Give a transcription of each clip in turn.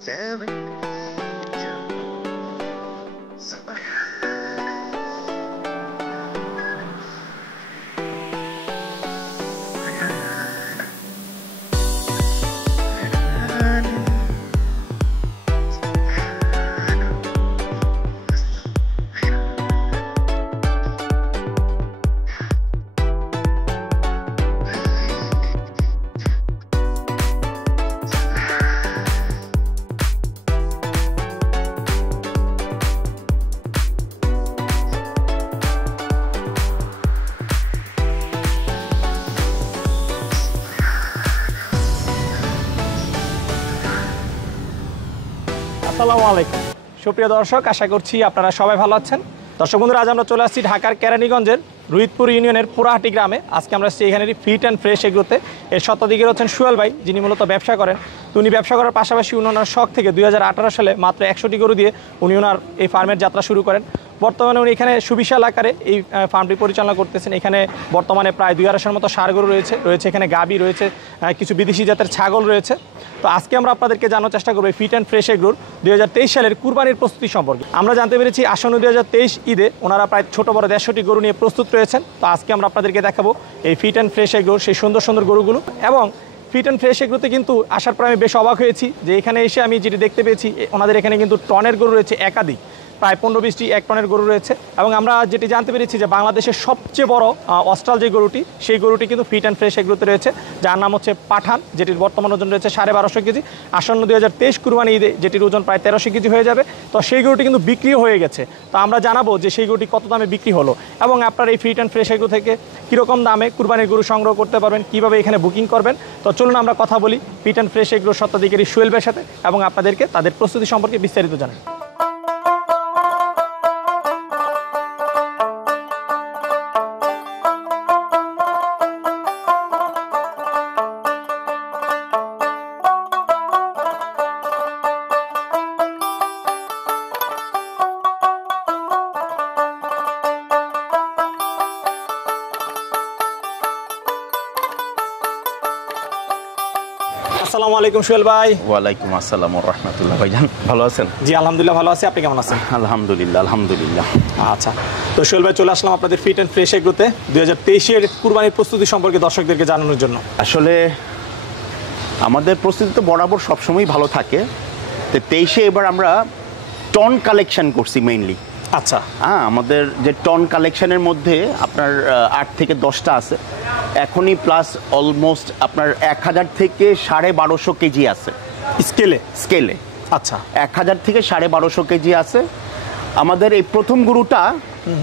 আসসালামু আলাইকুম সুপ্রিয় দর্শক, আশা করছি আপনারা সবাই ভালো আছেন। দর্শক বন্ধুরা, আজ আমরা চলে আসছি ঢাকার কেরানীগঞ্জের রুহিতপুর ইউনিয়নের পুরাহাটি গ্রামে। আজকে আমরা আসছি এখানেরই ফিট অ্যান্ড ফ্রেশ এগ্রোতে। এর স্বত্বাধিকারী হচ্ছেন সোহেল ভাই, যিনি মূলত ব্যবসা করেন। তো উনি ব্যবসা করার পাশাপাশি ওনার শখ থেকে 2018 সালে মাত্র 100টি গরু দিয়ে উনি ওনার এই ফার্মের যাত্রা শুরু করেন। বর্তমানে উনি এখানে সুবিশাল আকারে এই ফার্মটি পরিচালনা করতেছেন। এখানে বর্তমানে প্রায় 2,500 মতো ষাঁড় গরু রয়েছে এখানে গাভী রয়েছে, কিছু বিদেশি জাতের ছাগল রয়েছে। তো আজকে আমরা আপনাদেরকে জানার চেষ্টা করবো ফিট অ্যান্ড ফ্রেশ এগ্রোর 2023 সালের কুরবানির প্রস্তুতি সম্পর্কে। আমরা জানতে পেরেছি আসন্ন 2023 ঈদে ওনারা প্রায় ছোট বড় 150টি গরু নিয়ে প্রস্তুত রয়েছেন। তো আজকে আমরা আপনাদেরকে দেখাবো এই ফিট অ্যান্ড ফ্রেশ এগ্রোর সেই সুন্দর সুন্দর গরুগুলো। এবং ফিট অ্যান্ড ফ্রেশ এগ্রোতে কিন্তু আসার পর আমি বেশ অবাক হয়েছি যে এখানে এসে আমি যেটি দেখতে পেয়েছি, ওনাদের এখানে কিন্তু টনের গরু রয়েছে একাধিক, প্রায় 15-20টি 1 টনের গরু রয়েছে। এবং আমরা যেটি জানতে পেরেছি যে বাংলাদেশের সবচেয়ে বড় অস্ট্রাল যে গরুটি, সেই গরুটি কিন্তু ফিট অ্যান্ড ফ্রেশ এগ্রোতে রয়েছে, যার নাম হচ্ছে পাঠান, যেটির বর্তমান ওজন রয়েছে 1250 কেজি। আসন্ন 2023 কুরবানি ঈদে যেটির ওজন প্রায় 1300 কেজি হয়ে যাবে। তো সেই গরুটি কিন্তু বিক্রিও হয়ে গেছে। তো আমরা জানাবো যে সেই গরুটি কত দামে বিক্রি হলো এবং আপনার এই ফিট অ্যান্ড ফ্রেশ এগ্রো থেকে কীরকম দামে কুরবানির গরু সংগ্রহ করতে পারবেন, কীভাবে এখানে বুকিং করবেন। তো চলুন আমরা কথা বলি ফিট অ্যান্ড ফ্রেশ এগ্রোর স্বত্বাধিকারী সোহেল ভাইয়ের সাথে এবং আপনাদেরকে তাদের প্রস্তুতি সম্পর্কে বিস্তারিত জানাই। আসসালামু আলাইকুম সোহেল ভাই। ওয়ালাইকুম আসসালাম ওয়া রাহমাতুল্লাহ। ভাইজান ভালো আছেন? জি আলহামদুলিল্লাহ ভালো আছি, আপনি কেমন আছেন? আলহামদুলিল্লাহ। আচ্ছা, তো সোহেল ভাই চলে আসলাম আপনাদের ফিট অ্যান্ড ফ্রেশ এগ্রোতে 2023 কুরবানির প্রস্তুতি সম্পর্কে দর্শকদেরকে জানানোর জন্য। আসলে আমাদের প্রস্তুতি তো বরাবর সবসময়ই ভালো থাকে। তো 23-এ এবার আমরা টন কালেকশন করছি মেইনলি। আচ্ছা, হ্যাঁ, আমাদের যে টন কালেকশনের মধ্যে আপনার 8 থেকে 10টা আছে এখনই, প্লাস অলমোস্ট আপনার 1000 থেকে 1250 কেজি আছে স্কেলে। আচ্ছা, 1000 থেকে 1250 কেজি আছে আমাদের এই প্রথম গরুটা।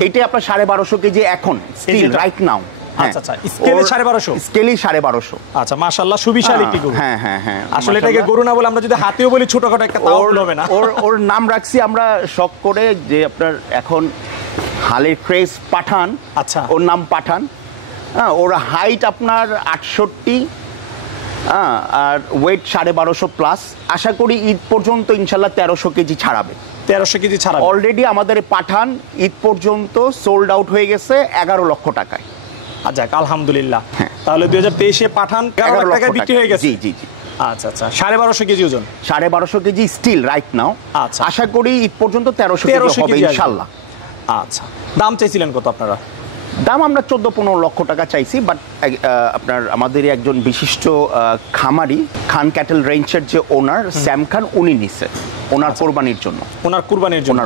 এইটাই আপনার 1250 কেজি এখন স্টিল রাইট নাও। আচ্ছা আচ্ছা, স্কেলে 1250? স্কেলে 1250। আচ্ছা, মাশাআল্লাহ, সুবিশাল একটি গরু। হ্যাঁ হ্যাঁ হ্যাঁ, আসলে এটাকে গরু না বলে আমরা যদি হাতিও বলি ছোটখাটো একটা, তাও হবে না। ওর নাম রাখছি আমরা শখ করে যে আপনার এখন হালের ক্রেজ পাঠান। আচ্ছা, ওর নাম পাঠান। হ্যাঁ, ওর হাইট আপনার 68, আর ওয়েট 1250 প্লাস। আশা করি ঈদ পর্যন্ত ইনশাল্লাহ 1300 কেজি ছাড়াবে। 1300 কেজি ছাড়াবে। অলরেডি আমাদের পাঠান ঈদ পর্যন্ত সোল্ড আউট হয়ে গেছে 11 লক্ষ টাকায়। আচ্ছা, আলহামদুলিল্লাহ। তাহলে 2023-এ পাঠান 11 লাখ টাকায় বিক্রি হয়ে গেছে। জি জি জি। আচ্ছা আচ্ছা, 1250 কেজি ওজন। 1250 কেজি স্টিল রাইট নাও। আচ্ছা, আশা করি ঈদ পর্যন্ত 1300 কেজি হবে ইনশাআল্লাহ। আচ্ছা, দাম চাইছিলেন কত আপনারা? দাম আমরা 14-15 লক্ষ টাকা চাইছি, বাট আপনার আমাদেরই একজন বিশিষ্ট খামারি খান ক্যাটেল রেঞ্চের যে ওনার স্যাম খান, উনি নিছে ওনার কোরবানির জন্য। ওনার কোরবানির জন্য।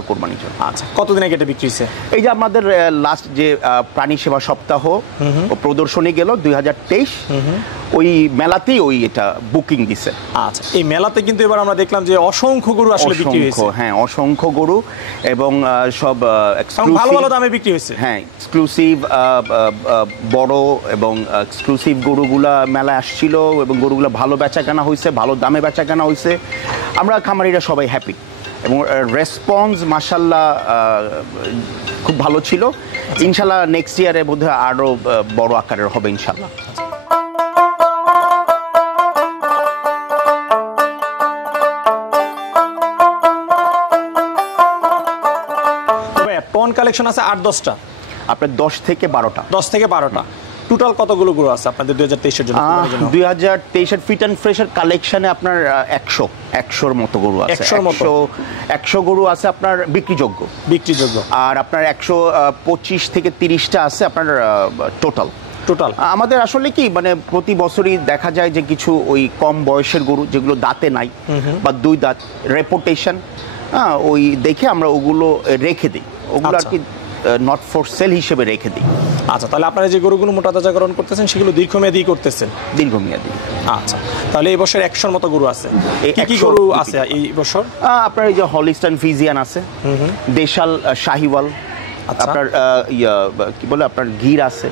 আচ্ছা, কতদিন আগে এটা বিক্রি হয়েছে? এই যে আমাদের লাস্ট যে প্রাণী সেবা সপ্তাহ ও প্রদর্শনী গেল 2023, ওই মেলাতেই ওই এটা বুকিং দিছে। আচ্ছা, এই মেলাতে কিন্তু এবার আমরা দেখলাম যে অসংখ্য গরু আসলে বিক্রি হয়েছে। হ্যাঁ, অসংখ্য গরু এবং সব ভালো ভালো দামে বিক্রি হয়েছে। হ্যাঁ, এক্সক্লুসিভ বড় এবং এক্সক্লুসিভ গরুগুলা মেলায় আসছিল এবং গরুগুলা ভালো বেচাকেনা হয়েছে, ভালো দামে বেচাকেনা হয়েছে। আমরা খামারিরা সবাই হ্যাপি এবং রেসপন্স মাশাআল্লাহ খুব ভালো ছিল। ইনশাআল্লাহ নেক্সট ইয়ারে বোধহয় আরও বড় আকারের হবে ইনশাআল্লাহ। টন কালেকশন আছে 8-10টা, আপনার 10 থেকে 12টা। 10 থেকে 12টা। টোটাল কতগুলো গরু আছে আপনাদের 2023 এর জন্য? 2023 ফিট অ্যান্ড ফ্রেশের কালেকশনে আপনার 100-100-র মতো গরু আছে। 100 গরু আছে আপনার বিক্রিযোগ্য। আর আপনার 125 থেকে 30টা আছে আপনার টোটাল। আমাদের আসলে কি মানে প্রতি বছরই দেখা যায় যে কিছু ওই কম বয়সের গরু যেগুলো দাঁতে নাই বা 2 দাঁত রেপুটেশন, ওই দেখে আমরা ওগুলো রেখে দিই, ওগুলো আর কি নট ফর সেল হিসেবে রেখে দিই। আচ্ছা, তাহলে আপনারা যে গরুগুলো মোটা তাজাকরণ করতেছেন সেগুলো দীর্ঘমেয়াদী করতেছেন? দীর্ঘমেয়াদী। আচ্ছা, তাহলে এই বছর 100-র মতো গরু আছে। কি গরু আছে এই বছর? আপনার এই যে হলিস্টাইন ফ্রিজিয়ান আছে, দেশাল শাহিওয়াল, আপনার কি বলে আপনার গির আছে।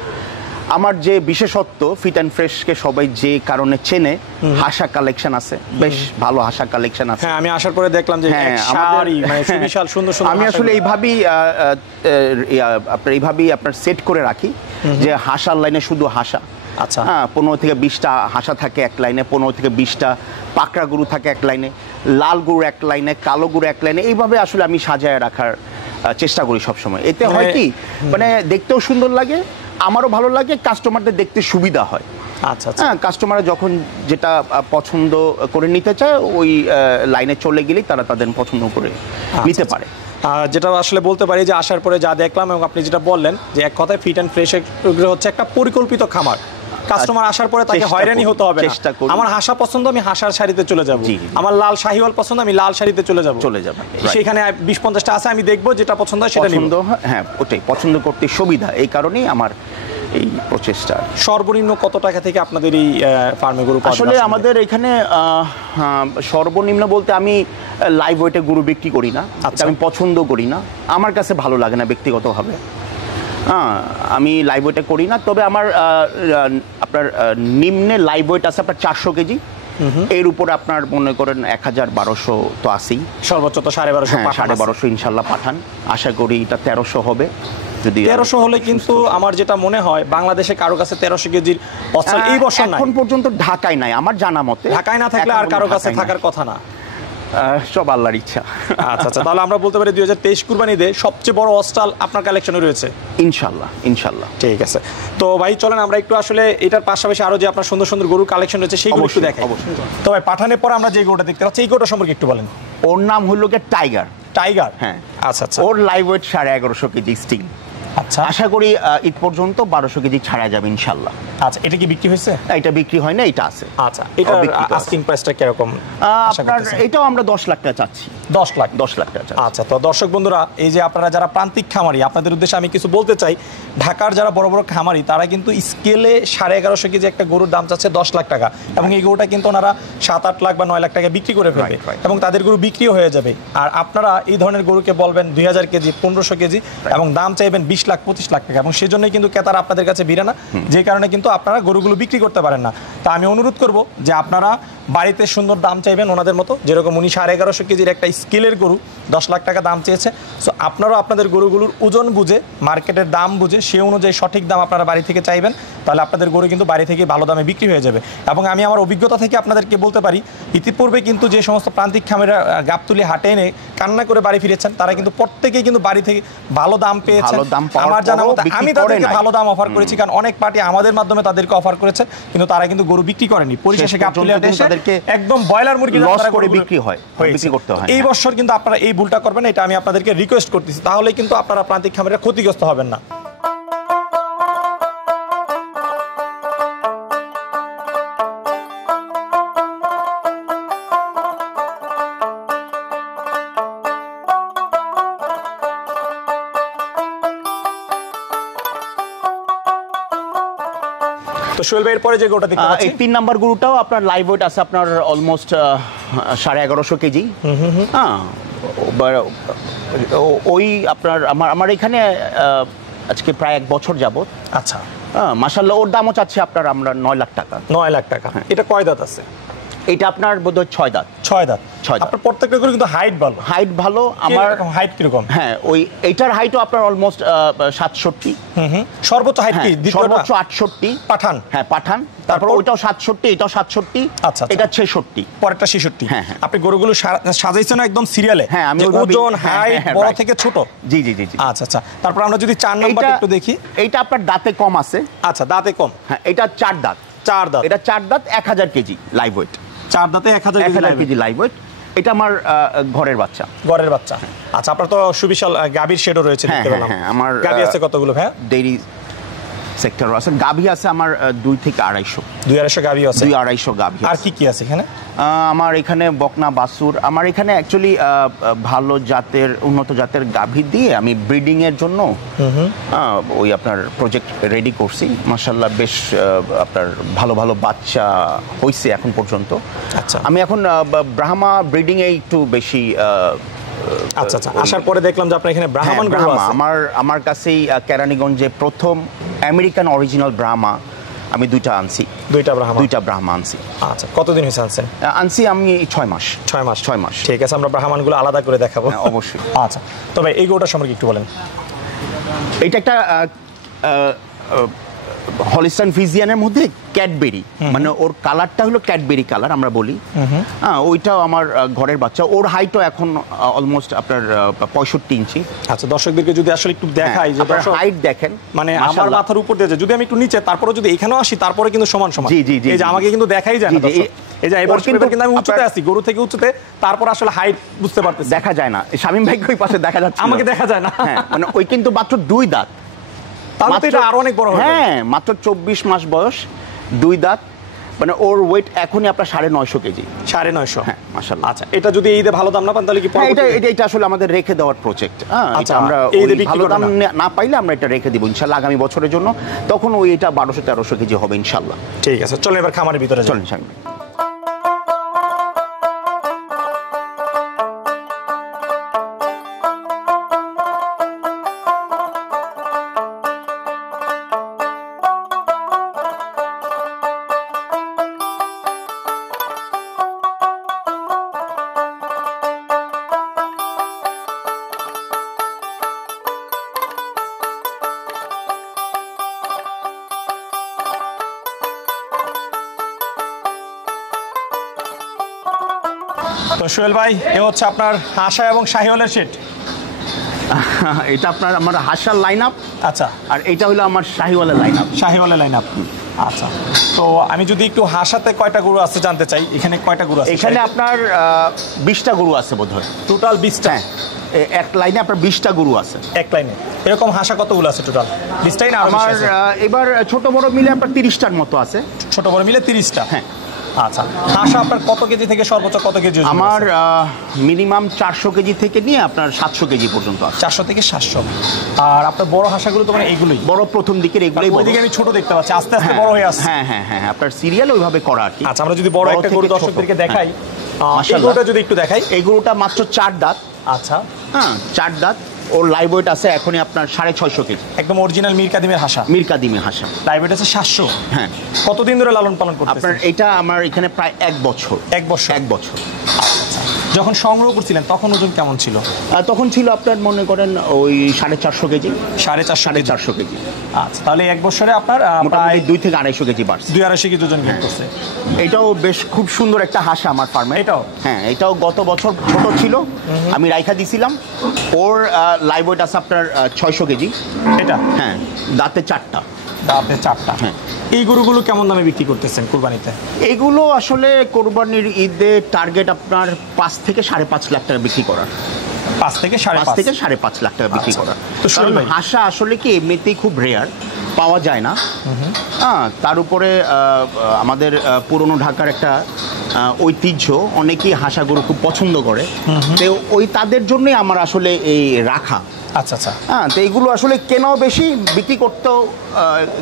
আমার যে বিশেষত্ব ফিট অ্যান্ড ফ্রেশকে সবাই যে কারণে চেনে, হাসা কালেকশন আছে, বেশ ভালো হাসা কালেকশন আছে। হ্যাঁ, আমি আসার পরে দেখলাম যে বিশাল সুন্দর সুন্দর। আমি আসলে এইভাবেই আপনার সেট করে রাখি যে হাসার লাইনে শুধু হাসা। আচ্ছা, 15 থেকে 20টা হাসা থাকে এক লাইনে, 15 থেকে 20টা পাকড়া গরু থাকে এক লাইনে, লাল গরু এক লাইনে, কালো গরু এক লাইনে। এইভাবে আসলে আমি সাজায় রাখার চেষ্টা করি সবসময়। এতে হয় কি মানে দেখতেও সুন্দর লাগে, আমারও ভালো লাগে, কাস্টমারদের দেখতে সুবিধা হয়। আচ্ছা, কাস্টমাররা যখন যেটা পছন্দ করে নিতে চায় ওই লাইনে চলে গেলেই তারা তাদের পছন্দ করে নিতে পারে। যেটা আসলে বলতে পারি যে আসার পরে যা দেখলাম এবং আপনি যেটা বললেন যে এক কথায় ফিট অ্যান্ড ফ্রেশ হচ্ছে একটা পরিকল্পিত খামার। কাস্টমার আসার পরে তাকে হয়রানি হতে হবে না। আমার হাসা পছন্দ, আমি হাসার শাড়িতে চলে যাব। আমার লাল শাহিওয়াল পছন্দ, আমি লাল শাড়িতে চলে যাব। সেখানে 20-50টা আছে, আমি দেখবো যেটা পছন্দ হয় সেটা নিব। হ্যাঁ, ওটাই পছন্দ করতে সুবিধা, এই কারণেই আমার এই প্রচেষ্টা। সর্বনিম্ন কত টাকা থেকে আপনাদের এই ফার্মে গরু পাওয়া যায়? আসলে আমাদের এখানে সর্বনিম্ন বলতে আমি লাইভ ওয়েটে গরু বিক্রি করি না, আমি পছন্দ করি না, আমার কাছে ভালো লাগে না ব্যক্তিগতভাবে। আমি লাইভ ওয়েটে করি না, তবে আমার আপনার নিম্নে লাইভ ওয়েট আছে আপনার 400 কেজি, এর উপরে আপনার মনে করেন 1000-1200 তো আছেই, সর্বোচ্চ তো 1250 ইনশাল্লাহ পাঠান। আশা করি এটা 1300 হবে। যদি 1300 হলে কিন্তু আমার যেটা মনে হয় বাংলাদেশে কারো কাছে 1300 কেজির অস্ত্র এই বছর নাই, এখন পর্যন্ত ঢাকায় নাই আমার জানা মতে। ঢাকায় না থাকলে আর কারো কাছে থাকার কথা না, সব আল্লাহর ইচ্ছা। আচ্ছা, তাহলে আমরা বলতে পারি 2023 কুরবানিতে সবচেয়ে বড় অস্ট্রাল আপনার কালেকশনে রয়েছে ইনশাল্লাহ। ঠিক আছে, তো ভাই চলেন আমরা একটু আসলে এটার পাশাপাশি আরো যে আপনার সুন্দর সুন্দর গরু কালেকশন রয়েছে সেইগুলো একটু দেখাই। তো ভাই পাঠানের পর আমরা যে গরুটা দেখতে পাচ্ছি এই গরুটা সম্পর্কে একটু বলেন। ওর নাম হলো টাইগার। হ্যাঁ, আচ্ছা, ওর লাইভ ওয়েট 1150 কেজি স্টিং। আচ্ছা, আশা করি ঈদ পর্যন্ত 1200 কেজি ছাড়া যাবে ইনশাল্লাহ। আচ্ছা, এটা কি বিক্রি হয়েছে? এটা বিক্রি হয় না, এটা আছে। আচ্ছা, এটা আস্কিং প্রাইসটা কিরকম? আপনার এটাও আমরা 10 লাখ টাকা চাচ্ছি। 10 লাখ টাকা। আচ্ছা, তো দর্শক বন্ধুরা, এই যে আপনারা যারা প্রান্তিক খামারি, আপনাদের উদ্দেশ্যে আমি কিছু বলতে চাই। ঢাকার যারা বড় বড় খামারি তারা কিন্তু স্কেলে 1150 কেজি একটা গরুর দাম চাচ্ছে 10 লাখ টাকা, এবং এই গরুটা কিন্তু ওনারা 7-8 লাখ বা 9 লাখ টাকা বিক্রি করে ফেলবে, এবং তাদের গরু বিক্রিও হয়ে যাবে। আর আপনারা এই ধরনের গরুকে বলবেন 2000 কেজি, 1500 কেজি, এবং দাম চাইবেন 20 লাখ 25 লাখ টাকা, এবং সেই জন্যই কিন্তু ক্রেতারা আপনাদের কাছে ভিড়ে না, যে কারণে কিন্তু আপনারা গরুগুলো বিক্রি করতে পারেন না। তা আমি অনুরোধ করব যে আপনারা বাড়িতে সুন্দর দাম চাইবেন ওনাদের মতো, যেরকম উনি 1150 কেজির একটা স্কেলের গরু 10 লাখ টাকা দাম চেয়েছে। সো আপনারাও আপনাদের গরুগুলোর ওজন বুঝে, মার্কেটের দাম বুঝে, সে অনুযায়ী সঠিক দাম আপনারা বাড়ি থেকে চাইবেন, তাহলে আপনাদের গরু কিন্তু বাড়ি থেকে ভালো দামে বিক্রি হয়ে যাবে। এবং আমি আমার অভিজ্ঞতা থেকে আপনাদেরকে বলতে পারি, ইতিপূর্বে কিন্তু যে সমস্ত প্রান্তিক খামারিরা গাবতলী হাটে এনে কান্না করে বাড়ি ফিরেছেন, তারা কিন্তু প্রত্যেকেই কিন্তু বাড়ি থেকে ভালো দাম পেয়েছেন। আমার জানা মতো আমি তাদেরকে ভালো দাম অফার করেছি, কারণ অনেক পার্টি আমাদের মাধ্যমে তাদেরকে অফার করেছে, কিন্তু তারা কিন্তু গরু বিক্রি করেনি। পরিশেষে গাবতলী হাটে তাদেরকে একদম ব্রয়লার মুরগি লস করে বিক্রি করতে হয়। এই বছর কিন্তু আপনারা এই ভুলটা করবেন, এটা আমি আপনাদেরকে রিকোয়েস্ট করতেছি, তাহলে কিন্তু আপনারা প্রান্তিক খামারিরা ক্ষতিগ্রস্ত হবেন না। তো সোহেল ভাই, এরপরে যে গরুটা দেখতে পাচ্ছি, এই 3 নাম্বার গরুটাও আপনার লাইভ ওয়েট আছে আপনার অলমোস্ট 1150 কেজি। ওই আপনার আমার এখানে আজকে প্রায় 1 বছর যাবত। আচ্ছা, মাশাআল্লাহ, ওর দামও চাচ্ছে আপনার আমরা 9 লাখ টাকা। 9 লাখ টাকা। এটা কয় দাঁত আছে? এটা আপনার বোধহয় 6 দাঁত। 6 দাঁত। 6 দাঁত। আপনার প্রত্যেকটা গরু কিন্তু হাইট ভালো। হাইট ভালো। আমার হাইট কিরকম? হ্যাঁ, ওই এইটার হাইটও আপনার অলমোস্ট 67। সর্বোচ্চ হাইট কি? সর্বোচ্চ 68। পাঠান। হ্যাঁ, পাঠান। তারপর ওইটাও 67, এটাও 67। আচ্ছা, এটা 66। পরেরটা 66। হ্যাঁ, হ্যাঁ। আপনি গরুগুলো সাজাইছেন একদম সিরিয়ালে? হ্যাঁ, আমি ওজন, হাইট, বড় থেকে ছোট। জি জি জি। আচ্ছা আচ্ছা। তারপর আমরা যদি 4 নাম্বার একটু দেখি। এইটা আপনার দাঁতে কম আছে। আচ্ছা, দাঁতে কম। হ্যাঁ, এটা 4 দাঁত। 4 দাঁত। এটা 4 দাঁত, 1000 কেজি লাইভ ওয়েট। 4 দাঁতে 1000 কেজি লাইভ ওয়েট। এটা আমার ঘরের বাচ্চা। ঘরের বাচ্চা। আচ্ছা, আপনার তো সুবিশাল গাভীর শেডও রয়েছে দেখতে পেলাম। হ্যাঁ, আমার গাভী আছে কতগুলো ভাই? ডেইরি সেক্টর আছে। গাভী আছে আমার 2 থেকে 250। 2-250 গাভী আছে। 2-250 গাভী। আর কি কি আছে এখানে? আমার এখানে বকনা বাছুর। আমার এখানে অ্যাকচুয়ালি ভালো জাতের, উন্নত জাতের গাভী দিয়ে আমি ব্রিডিং এর জন্য ওই আপনার প্রজেক্ট রেডি করছি। মাশাআল্লাহ বেশ আপনার ভালো ভালো বাচ্চা হইছে এখন পর্যন্ত। আচ্ছা, আমি এখন ব্রাহ্মা ব্রিডিং এ একটু বেশি আচ্ছা আচ্ছা। আসার পরে দেখলাম যে আপনার এখানে ব্রাহ্মণ গরু আছে। আমার কাছেই কেরানীগঞ্জে প্রথম আমেরিকান অরিজিনাল ব্রাহ্মা আমি 2টা আনছি। 2টা ব্রাহ্মা আনছি। আচ্ছা, কতদিন হয়েছে আনছেন? আনছি আমি 6 মাস। 6 মাস। ঠিক আছে, আমরা ব্রাহ্মণগুলো আলাদা করে দেখাবো। অবশ্যই। আচ্ছা, তবে এই গরুটা সম্পর্কে একটু বলেন। এটা একটা হলিস্টাইন ফ্রিজিয়ানের মধ্যে ক্যাডবেরি, মানে ওর কালারটা হলো ক্যাডবেরি কালার আমরা বলি। ওইটাও আমার ঘরের বাচ্চা। ওর হাইটও এখন অলমোস্ট আপনার 65 ইঞ্চি। আচ্ছা, দর্শকদেরকে যদি আসলে একটু দেখাই যে হাইট দেখেন, মানে আমার মাথার উপর দিয়ে যদি আমি একটু নিচে, তারপরে যদি এখানেও আসি, তারপরে কিন্তু সমান সমান। জি জি জি। এই যে আমাকে কিন্তু দেখাই যায় না দর্শক। এই যে এবার কিন্তু আমি উচ্চতে আছি, গরু থেকে উচ্চতে, তারপর আসলে হাইট বুঝতে পারতেছি। দেখা যায় না। শামীম ভাই ওই পাশে দেখা যাচ্ছে, আমাকে দেখা যায় না। হ্যাঁ, মানে ওই কিন্তু মাত্র 2 দাঁত। তাহলে এটা আরো অনেক বড় হবে। হ্যাঁ, মাত্র 24 মাস বয়স, 2 দাঁত। মানে ওর ওয়েট এখনই আপনার 950 কেজি। 950? হ্যাঁ, মাশাআল্লাহ। আচ্ছা, এটা যদি ঈদে ভালো দাম না পান তাহলে কি? এটা আসলে আমাদের রেখে দেওয়ার প্রজেক্ট। আচ্ছা, আমরা ঈদে ভালো দাম না পাইলে আমরা এটা রেখে দিব ইনশাআল্লাহ আগামী বছরের জন্য। তখন ওই এটা 1200-1300 কেজি হবে ইনশাআল্লাহ। ঠিক আছে, চলুন এবার খামারের ভিতরে চলুন শামীম। তো সোহেল ভাই, এ হচ্ছে আপনার হাসা এবং শাহিওয়ালের সেট। এটা আপনার আমার হাসার লাইন আপ। আচ্টা, আর এটা হলো আমার শাহিওয়ালের লাইন আপ। শাহিওয়ালের লাইন আপ। আচ্ছা, তো আমি যদি একটু হাসাতে কয়টা গরু আছে জানতে চাই। এখানে কয়টা গরু আছে? এখানে আপনার 20টা গরু আছে বোধহয়। টোটাল 20টা? এক লাইনে আপনার 20টা গরু আছে। এক লাইনে এরকম হাসা কতগুলো আছে টোটাল? 20টাই না? আমার এবার ছোট বড় মিলে আপনার 30টার মতো আছে। ছোট বড় মিলে 30টা? হ্যাঁ। আচ্ছা, হাসা আপনার কত কেজি থেকে সর্বোচ্চ কত কেজি? আমার মিনিমাম 400 কেজি থেকে নিয়ে আপনার 700 কেজি পর্যন্ত আছে। 400 থেকে 700। আর আপনার বড় হাসাগুলো তো মানে এইগুলোই বড়, প্রথম দিকের এগুলোই। ওইদিকে আমি ছোট দেখতে পাচ্ছি, আস্তে আস্তে বড় হয়ে আসছে। হ্যাঁ হ্যাঁ হ্যাঁ, আপনার সিরিয়াল ওইভাবে করা আর কি। আচ্ছা, আমরা যদি বড় একটা গরু দর্শকদেরকে দেখাই, এই গরুটা যদি একটু দেখাই। এই গরুটা মাত্র 4 দাঁত। আচ্ছা, হ্যাঁ, 4 দাঁত। ওর লাইভ ওয়েট আছে এখনই আপনার 650 কেজি। একদম অরিজিনাল মির কাদিমের হাসা। মির কাদিমের হাসা। লাইভ ওয়েট আছে 700। হ্যাঁ। কতদিন ধরে লালন পালন করতেছেন? আপনার এটা আমার এখানে প্রায় 1 বছর। 1 বছর? 1 বছর। যখন সংগ্রহ করছিলেন তখন ওজন কেমন ছিল? তখন ছিল আপনার মনে করেন ওই 450 কেজি। 450 কেজি। আচ্ছা, তাহলে 1 বছরে আপনার প্রায় 2 থেকে 250 কেজি বাড়ছে। 250 কেজি ওজন গেইন করছে। এটাও বেশ খুব সুন্দর একটা হাসা আমার ফার্মে। এটাও? হ্যাঁ, এটাও গত বছর ছোট ছিল, আমি রাইখা দিছিলাম। ওর লাইভ ওয়েট আছে আপনার 600 কেজি। এটা? হ্যাঁ, দাঁতে 4টা। দাঁতে 4টা। হ্যাঁ। এই গরুগুলো কেমন দামে বিক্রি করতেছেন কুরবানিতে? এগুলো আসলে কোরবানির ঈদে টার্গেট আপনার 5 থেকে 5.5 লাখ টাকা বিক্রি করার। 5 থেকে 5.5 লাখ টাকা বিক্রি করা। তো হাসা আসলে কি এমনিতেই খুব রেয়ার, পাওয়া যায় না। তার উপরে আমাদের পুরনো ঢাকার একটা ঐতিহ্য, অনেকেই হাসা গরু খুব পছন্দ করে। তো ওই তাদের জন্যই আমার আসলে এই রাখা। আচ্ছা আচ্ছা। হ্যাঁ, তো এইগুলো আসলে কেনাও বেশি, বিক্রি করতেও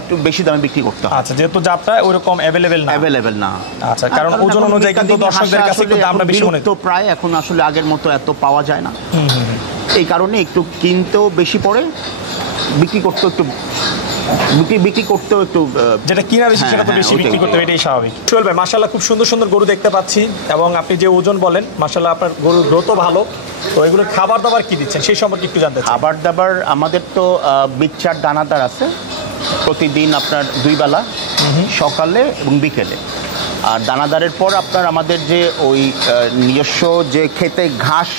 একটু বেশি দামে বিক্রি করতে হয়। আচ্ছা, যেহেতু জাতটা ওইরকম অ্যাভেলেবেল না। আচ্ছা, কারণ ওজন অনুযায়ী কিন্তু দর্শকদের কাছে একটু দামটা বেশি মনে হয়। তো প্রায় এখন আসলে আগের মতো এত পাওয়া যায় না। এই কারণে একটু কিনতেও বেশি পড়ে, বিক্রি করতেও একটু বিক্রি করতেও একটু যেটা কিনা বেশি সেটা তো বেশি বিক্রি করতে হবে, এটাই স্বাভাবিক। সোহেল ভাই মাশাআল্লাহ খুব সুন্দর সুন্দর গরু দেখতে পাচ্ছি, এবং আপনি যে ওজন বলেন মাশাআল্লাহ আপনার গরুর গ্রোথও ভালো। তো এগুলোর খাবার দাবার কি দিচ্ছেন সেই সম্পর্কে একটু জানতে চাই। খাবার দাবার আমাদের তো বিচ্চার দানাদার আছে প্রতিদিন আপনার 2 বেলা, সকালে এবং বিকেলে। আর দানাদারের পর আপনার আমাদের যে ওই নিজস্ব যে খেতে ঘাস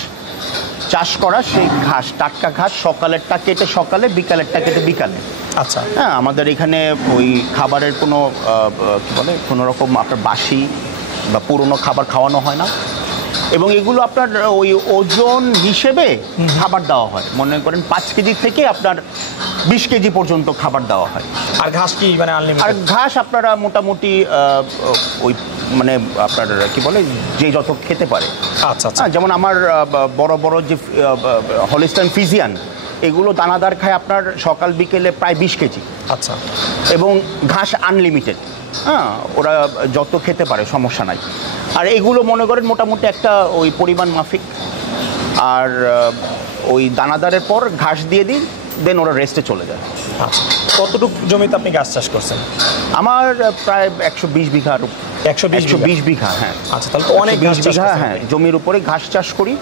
চাষ করা, সেই ঘাস, টাটকা ঘাস, সকালেরটা কেটে সকালে, বিকালেরটা কেটে বিকালে। আচ্ছা, হ্যাঁ, আমাদের এখানে ওই খাবারের কোনো কী বলে কোনো রকম আপনার বাসি বা পুরনো খাবার খাওয়ানো হয় না, এবং এগুলো আপনার ওই ওজন হিসেবে খাবার দেওয়া হয়। মনে করেন 5 কেজি থেকে আপনার 20 কেজি পর্যন্ত খাবার দেওয়া হয়। আর ঘাস কি মানে আর আনলিমিটেড? ঘাস আপনারা মোটামুটি ওই মানে আপনার কি বলে যে যত খেতে পারে। আচ্ছা আচ্ছা, যেমন আমার বড় বড় যে হলিস্টাইন ফিজিয়ান, এগুলো দানাদার খায় আপনার সকাল বিকেলে প্রায় 20 কেজি। আচ্ছা, এবং ঘাস আনলিমিটেড, হ্যাঁ, ওরা যত খেতে পারে সমস্যা নাই। আর এগুলো মনে করেন মোটামুটি একটা ওই পরিমাণ মাফিক। আর ওই দানাদারের পর ঘাস দিয়ে দিই, দেন ওরা রেস্টে চলে যায়। আচ্ছা, কতটুকু জমিতে আপনি ঘাস চাষ করছেন? আমার প্রায় 120 বিঘার 120 বিঘা, হ্যাঁ। আচ্ছা, তাহলে তো অনেক ঘাস চাষ বিঘা, করছেন। হ্যাঁ, জমির উপরে ঘাস চাষ করি।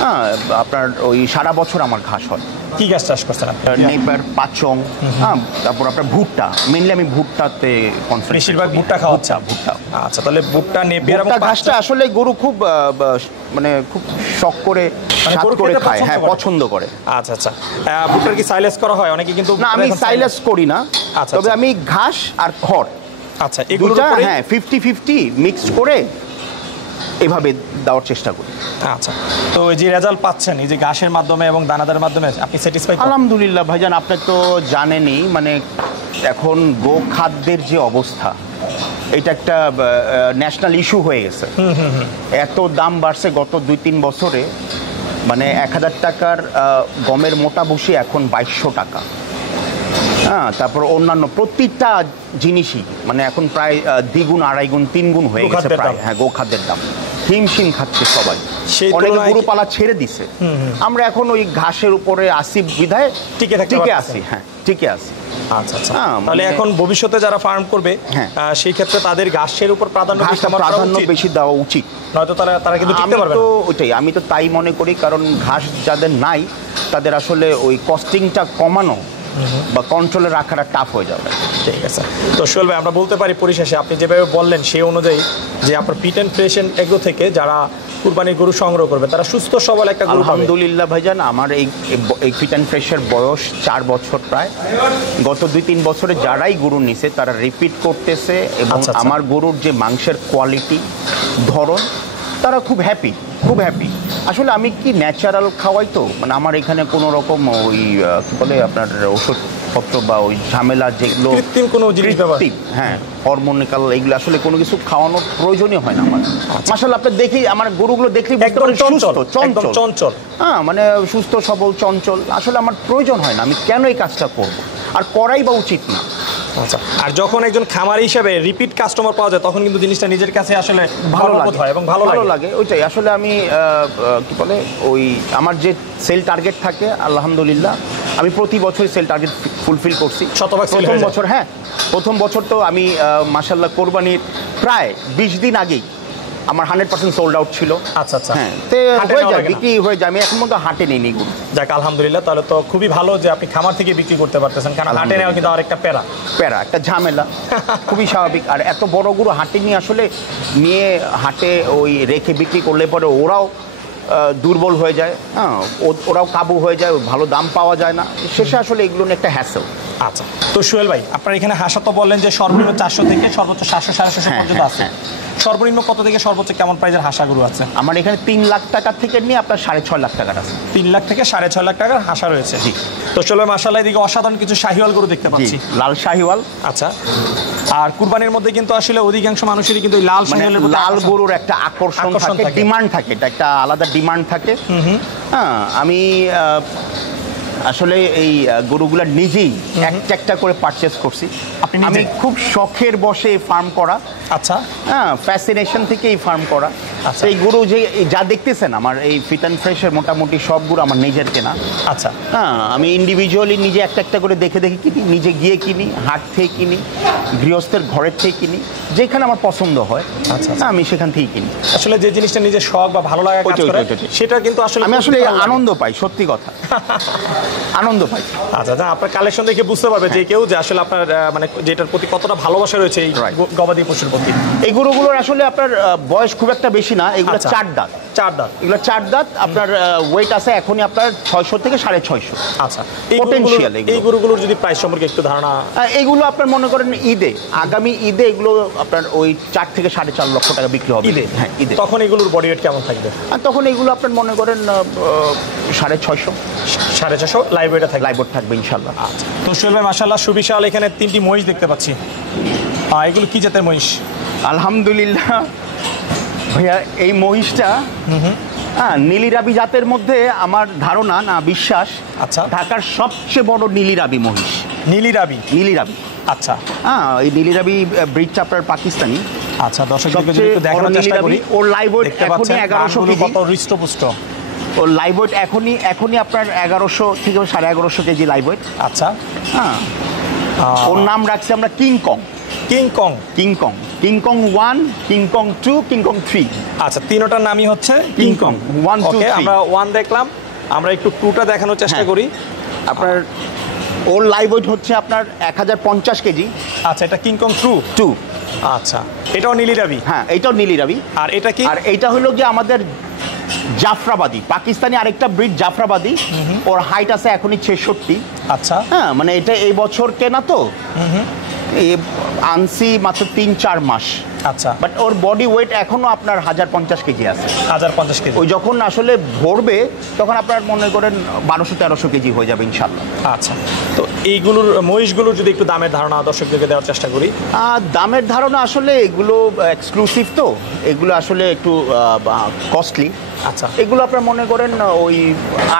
হ্যাঁ, আপনার ওই সারা বছর আমার ঘাস হয়। কি ঘাস চাষ করছেন আপনি? নেপার, পাচং, হ্যাঁ, তারপর আপনার ভুট্টা, মেনলি আমি ভুট্টাতে কনসেন্ট্রেট, বেশিরভাগ ভুট্টা খাওয়াচ্ছেন? ভুট্টা। আচ্ছা, তাহলে ভুট্টা, নেপিয়ার এবং ভুট্টা ঘাসটা আসলে গরু খুব মানে খুব শখ করে মানে স্বাদ গরু করে খেতে খায়, পছন্দ হ্যাঁ, করে। পছন্দ করে। আচ্ছা আচ্ছা, ভুট্টার কি সাইলেজ করা হয়? অনেকে কিন্তু না, আমি এখন সাইলেজ করি না, আচ্ছা, তবে আচ্ছা। আমি ঘাস আর খড়, আচ্ছা, এগুলো হ্যাঁ 50-50 মিক্সড করে এভাবে দেওয়ার চেষ্টা করি। আচ্ছা, তো এই যে রেজাল্ট পাচ্ছেন এই যে ঘাসের মাধ্যমে এবং দানাদারের মাধ্যমে, আপনি স্যাটিসফাই? আলহামদুলিল্লাহ ভাইজান, আপনি তো জানেনই মানে এখন গো খাদ্যের যে অবস্থা, এটা একটা ন্যাশনাল ইস্যু হয়ে গেছে। এত দাম বাড়ছে গত 2-3 বছরে, মানে 1000 টাকার গমের মোটা ভুসি এখন 2200 টাকা। হ্যাঁ, তারপর অন্যান্য প্রতিটা জিনিসই মানে এখন প্রায় দ্বিগুণ, আড়াই গুণ, 3 গুণ হয়ে গেছে প্রায়। হ্যাঁ, গোখাদ্যের দাম হিমশিম খাচ্ছে সবাই, অনেকে গরুপালা ছেড়ে দিছে। আমরা এখন ওই ঘাসের উপরে আসি বিধায় টিকে আসি। হ্যাঁ, টিকে আসি। আচ্ছা আচ্ছা, তাহলে এখন ভবিষ্যতে যারা ফার্ম করবে সেই ক্ষেত্রে তাদের ঘাসের উপর প্রাধান্য বেশি দেওয়া উচিত, নয়তো তারা কিন্তু টিকতে পারবে না। তো ওইটাই, আমি তো তাই মনে করি, কারণ ঘাস যাদের নাই তাদের আসলে ওই কস্টিংটা কমানো বা কন্ট্রোলে রাখাটা টাফ হয়ে যাবে। ঠিক আছে, তো সোহেল ভাই আমরা বলতে পারি পরিশেষে আপনি যেভাবে বললেন সেই অনুযায়ী যে আপনার পিট অ্যান্ড ফ্রেশ এগ্রো থেকে যারা কুরবানির গরু সংগ্রহ করবে তারা সুস্থ সবল একটা গরু পাবে। আলহামদুলিল্লাহ ভাইজান, আমার এই ফিট অ্যান্ড ফ্রেশের বয়স 4 বছর প্রায়। গত 2-3 বছরে যারাই গরু নিছে তারা রিপিট করতেছে, এবং আমার গরুর যে মাংসের কোয়ালিটি, ধরন, তারা খুব হ্যাপি, খুব হ্যাপি। আসলে আমি কি ন্যাচারাল খাওয়াই, তো মানে আমার এখানে কোনো রকম ওই কী বলে আপনার ওষুধপত্র বা ওই ঝামেলা যেগুলো কৃত্রিম কোনো জিনিস ব্যবহার, হ্যাঁ, হরমোনিক্যাল, এগুলো আসলে কোনো কিছু খাওয়ানোর প্রয়োজনই হয় না আমার। মাশাআল্লাহ, আপনি দেখি আমার গরুগুলো দেখলেই চঞ্চল, হ্যাঁ, মানে সুস্থ সবল, চঞ্চল। আসলে আমার প্রয়োজন হয় না, আমি কেন এই কাজটা করব, আর করাই বা উচিত না। আচ্ছা, আর যখন একজন খামারি হিসেবে রিপিট কাস্টমার পাওয়া যায় তখন কিন্তু জিনিসটা নিজের কাছে আসলে ভালো হয় এবং ভালো লাগে। ওইটাই আসলে আমি কি বলে ওই আমার যে সেল টার্গেট থাকে, আলহামদুলিল্লাহ আমি প্রতি বছরই সেল টার্গেট ফুলফিল করছি। প্রথম বছর তো আমি মাশাআল্লাহ কোরবানির প্রায় 20 দিন আগেই আমার 100% সোল্ড আউট ছিল। আচ্ছা আচ্ছা, হ্যাঁ, হয়ে যায়, বিক্রি হয়ে যায়। আমি এখন পর্যন্ত হাটে নেই গরু। যাক আলহামদুলিল্লাহ, তাহলে তো খুবই ভালো যে আপনি খামার থেকে বিক্রি করতে পারতেছেন, কারণ হাটে নেওয়া কিন্তু আরেকটা প্যারা, একটা ঝামেলা, খুবই স্বাভাবিক। আর এত বড় গরু হাটে নিয়ে আসলে নিয়ে হাটে ওই রেখে বিক্রি করলে পরে ওরাও দুর্বল হয়ে যায়, হ্যাঁ, ওরাও কাবু হয়ে যায়, ভালো দাম পাওয়া যায় না, শেষে আসলে এগুলো নিয়ে একটা হ্যাসেল। আচ্ছা, তো সোহেল ভাই আপনার এখানে হাঁসা তো বললেন যে সর্বনিম্ন 400 থেকে সর্বোচ্চ 700-650 পর্যন্ত আছে, সর্বনিম্ন কত থেকে সর্বোচ্চ কেমন প্রাইজের হাঁসা গরু আছে? আমার এখানে 3 লাখ টাকা থেকে নিয়ে আপনার 6.5 লাখ টাকার আছে। 3 লাখ থেকে 6.5 লাখ টাকার হাঁসা রয়েছে। জি, তো সোহেল মাশাআল্লাহ এদিকে অসাধারণ কিছু শাহিওয়াল গরু দেখতে পাচ্ছি, লাল শাহিওয়াল। আচ্ছা, আর কুরবানির মধ্যে কিন্তু আসলে অধিকাংশ মানুষেরই কিন্তু লাল শাহিওয়ালের প্রতি লাল গরুর একটা আকর্ষণ থাকে, ডিমান্ড থাকে, এটা একটা আলাদা ডিমান্ড থাকে। হ্যাঁ, আমি আসলে এই গরুগুলা নিজেই একটা করে পারচেস করছি। আমি খুব শখের বসে ফার্ম করা, আচ্ছা। হ্যাঁ, ফ্যাসিনেশন থেকে এই ফার্ম করা। আচ্ছা। তো এই গরু যে যা দেখতেছেন আমার এই ফিট অ্যান্ড ফ্রেশের মোটামুটি সব গরু আমার নিজের কেনা। আচ্ছা। হ্যাঁ, আমি ইন্ডিভিজুয়ালি নিজে একটা একটা করে দেখে দেখে কিনি, নিজে গিয়ে কিনি, হাট থেকে কিনি, গৃহস্থের ঘরের থেকে কিনি, যেখানে আমার পছন্দ হয়। আচ্ছা। আমি সেখান থেকেই কিনি। আসলে যে জিনিসটা নিজের শখ বা ভালো লাগা কাজ করে সেটা কিন্তু আসলে আমি আসলে ভালো লাগে। আনন্দ পাই, সত্যি কথা আনন্দ পাই। আচ্ছা, আপনার কালেকশন দেখে বুঝতে পারবে যে কেউ যে আসলে আপনার মানে যেটার প্রতি কতটা ভালোবাসা রয়েছে এই Right. গবাদি পশুর প্রতি। এই গরুগুলোর আসলে আপনার বয়স খুব একটা বেশি না, এগুলো আচ্ছা। 4 দাঁত। 4 দাঁত। এগুলো 4 দাঁত। আপনার ওয়েট আছে এখনই আপনার 600 থেকে 650। আচ্ছা, Potential এই গরুগুলোর যদি প্রাইস সম্পর্কে একটু ধারণা। এগুলো আপনার মনে করেন ঈদে, আগামী ঈদে এগুলো আপনার ওই 4 থেকে 4.5 লক্ষ টাকা বিক্রি হবে। ঈদে? হ্যাঁ, ঈদে। তখন এগুলোর বডি ওয়েট কেমন থাকবে? আর তখন এগুলো আপনার মনে করেন 650 650 লাইভ ওয়েটে থাকবে। লাইভ থাকবে ইনশাল্লাহ। আচ্ছা, তো সোহেল ভাই মাশাআল্লাহ সুবিশাল এখানে 3টি মহিষ দেখতে পাচ্ছি। এগুলো কি জাতের মহিষ? আলহামদুলিল্লাহ ভাইয়া, এই মহিষটা নীলি রাবি জাতের মধ্যে আমার ধারণা না বিশ্বাস। আচ্ছা। ঢাকার সবচেয়ে বড় নীলি রাবি মহিষ। নীলি রাবি? নীলি রাবি। আচ্ছা। এই নীলি রাবি ব্রিডটা আপনার পাকিস্তানি। আচ্ছা, দর্শকদেরকে যদি একটু দেখানোর চেষ্টা করি। ওর লাইভ ওয়েট এখনই 1100 কেজি। কত হৃষ্টপুষ্ট। ওর লাইভ ওয়েট এখনই আপনার 1100 থেকে 1150 কেজি লাইভ ওয়েট। আচ্ছা। হ্যাঁ, ওর নাম রাখছি আমরা King Kong. King Kong? King Kong, King Kong 1, King Kong 2, King Kong 3। আচ্ছা, তিনটার নামই হচ্ছে কিংকং 1, 2, ওকে, 3। আমরা 1 দেখলাম, আমরা একটু 2টা দেখানোর চেষ্টা হ্যাঁ। করি। আপনার ওর লাইভ ওয়েট হচ্ছে আপনার 1050 কেজি। আচ্ছা, এটা কিংকং 2। আচ্ছা, এটাও নীলি রাবি? হ্যাঁ, এইটাও নীলি রাবি। আর এটা কি? আর এইটা হলো যে আমাদের জাফরাবাদী, পাকিস্তানি আরেকটা ব্রিড জাফরাবাদী। ওর হাইট আছে এখনই 66। আচ্ছা। হ্যাঁ, মানে এটা এই বছর কেনা তো, আনসি মাত্র 3-4 মাস। আচ্ছা। বাট ওর বডি ওয়েট এখনো আপনার 1050 কেজি আছে। 1050 কেজি? ওই যখন আসলে ভরবে তখন আপনার মনে করেন 1200-1300 কেজি হয়ে যাবে ইনশাল্লাহ। আচ্ছা, তো এইগুলোর মহিষগুলোর যদি একটু দামের ধারণা দর্শকদেরকে দেওয়ার চেষ্টা করি। দামের ধারণা আসলে এগুলো এক্সক্লুসিভ তো, এগুলো আসলে একটু কস্টলি। আচ্ছা। এগুলো আপনার মনে করেন ওই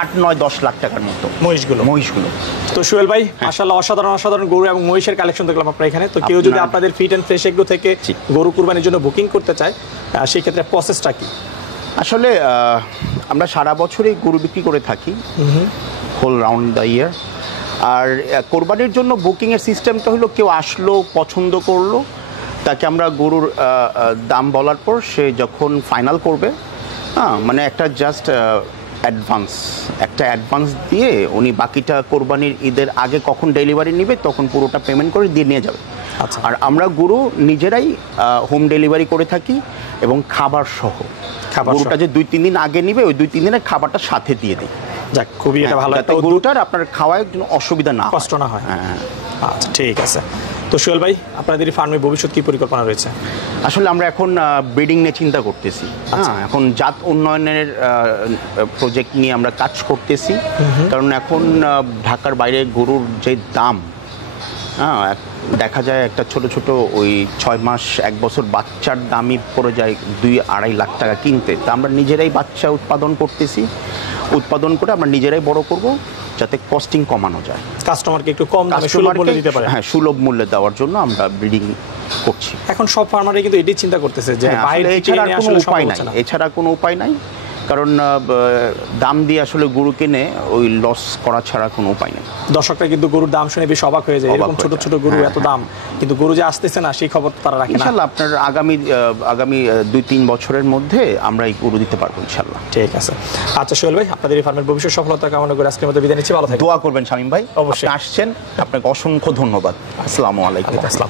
8-9-10 লাখ টাকার মতো মহিষগুলো। তো সোহেল ভাই মাশাআল্লাহ অসাধারণ গরু এবং মহিষের কালেকশন দেখলাম আপনার এখানে। তো কেউ যদি আপনাদের ফিট অ্যান্ড ফ্রেশ এগুলো থেকে গরু কুরবানির জন্য বুকিং করতে চায় সেই ক্ষেত্রে প্রসেসটা কি? আসলে আমরা সারা বছরই গরু বিক্রি করে থাকি, হোল রাউন্ড দ্য ইয়ার। আর কোরবানির জন্য বুকিংয়ের সিস্টেমটা হলো কেউ আসলো, পছন্দ করলো, তাকে আমরা গরুর দাম বলার পর সে যখন ফাইনাল করবে, মানে একটা জাস্ট অ্যাডভান্স দিয়ে উনি বাকিটা কোরবানির ঈদের আগে কখন ডেলিভারি নেবে তখন পুরোটা পেমেন্ট করে দিয়ে নিয়ে যাবে। আচ্ছা। আর আমরা গরু নিজেরাই হোম ডেলিভারি করে থাকি এবং খাবার সহ। গরুটা যে 2-3 দিন আগে নিবে ওই 2-3 দিনের খাবারটা সাথে দিয়ে দিই। যাক, খুবই এটা ভালো একটা গরুটার আপনার খাওয়ায় কোনো অসুবিধা না, কষ্ট না হয়। হ্যাঁ। আচ্ছা, ঠিক আছে। তো সোহেল ভাই আপনাদের ফার্মে ভবিষ্যৎ কি পরিকল্পনা রয়েছে? আসলে আমরা এখন ব্রিডিং নিয়ে চিন্তা করতেছি। এখন জাত উন্নয়নের প্রজেক্ট নিয়ে আমরা কাজ করতেছি। কারণ এখন ঢাকার বাইরে গরুর যে দাম, দেখা যায় একটা ছোট ওই 6 মাস 1 বছর বাচ্চার দামই পড়ে যায় 2-2.5 লাখ টাকা কিনতে। তা আমরা নিজেরাই বাচ্চা উৎপাদন করতেছি, উৎপাদন করে আমরা নিজেরাই বড় করব যাতে কস্টিং কমানো যায়, কাস্টমারকে একটু কম দামে সুলভ মূল্যে দিতে পারে। হ্যাঁ, সুলভ মূল্যে দেওয়ার জন্য আমরা ব্রিডিং করছি। এখন সব ফার্মারই কিন্তু এটাই চিন্তা করতেছে যে বাইরে এছাড়া কোনো উপায় নাই, এছাড়া কোনো উপায় নাই। কারণ দাম দিয়ে আসলে গরু কিনে ওই লস করা ছাড়া কোনো উপায় নেই। দর্শকরা কিন্তু গরুর দাম শুনে বেশ অবাক হয়ে যায়, এরকম ছোট গরু এত দাম, কিন্তু গরু যে আসতেছে না সেই খবর তারা রাখে না। ইনশাআল্লাহ আপনার আগামী 2-3 বছরের মধ্যে আমরা এই গরু দিতে পারবো ইনশাআল্লাহ। ঠিক আছে। আচ্ছা সোহেল ভাই, আপনাদের এই ফার্মের ভবিষ্যৎ সফলতা কামনা করে আজকের মতো বিদায় নিচ্ছি। ভালো থাকবেন। দোয়া করবেন শামীম ভাই। অবশ্যই। আসছেন, আপনাকে অসংখ্য ধন্যবাদ। আসসালামু আলাইকুম। আসসালাম।